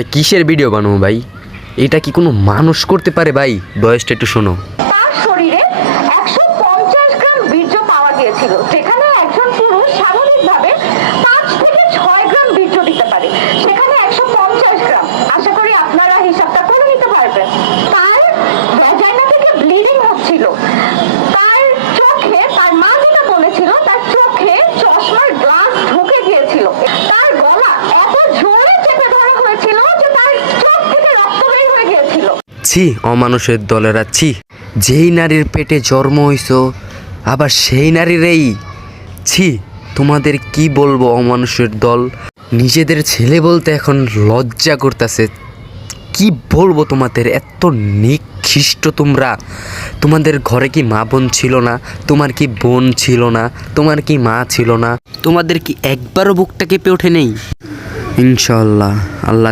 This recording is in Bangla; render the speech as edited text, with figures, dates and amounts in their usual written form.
ভাই কিসের ভিডিও বানাবো ভাই? এটা কি কোনো মানুষ করতে পারে ভাই? বয়সটা একটু শোনো। তার শরীরে 150 গ্রাম বীর্য পাওয়া গিয়েছিল, যেখানে একজন পুরুষ স্বাভাবিকভাবে 5 থেকে 6 গ্রাম বীর্য দিতে পারে, সেখানে 150 গ্রাম। আশা করি আপনারা হিসাবটা করে নিতে পারবেন। তার ভ্যাজাইনা থেকে ব্লিডিং হচ্ছিল। তার চোখে, তার মা যেটা বলেছিল, তার চোখে চশমার গ্লাস ঢুকে গিয়েছিল। তার গলা এত জোরে চেপে ধরা হয়েছিল যে তার চোখ থেকে রক্ত বের হয়ে গিয়েছিল। ছি অমানুষের দলেরা, ছি। যেই নারীর পেটে জন্ম হইছো আবার সেই নারীরই, ছি। তোমাদের কি বলবো অমানুষের দল, নিজেদের ছেলে বলতে এখন লজ্জা করতেছে। কি বলবো তোমাদের, এত নিকৃষ্ট তোমরা। তোমাদের ঘরে কি মা বোন ছিল না? তোমার কি বোন ছিল না? তোমার কি মা ছিল না? তোমাদের কি একবারও বুকটা কেঁপে ওঠে নেই? ইনশাআল্লাহ আল্লাহ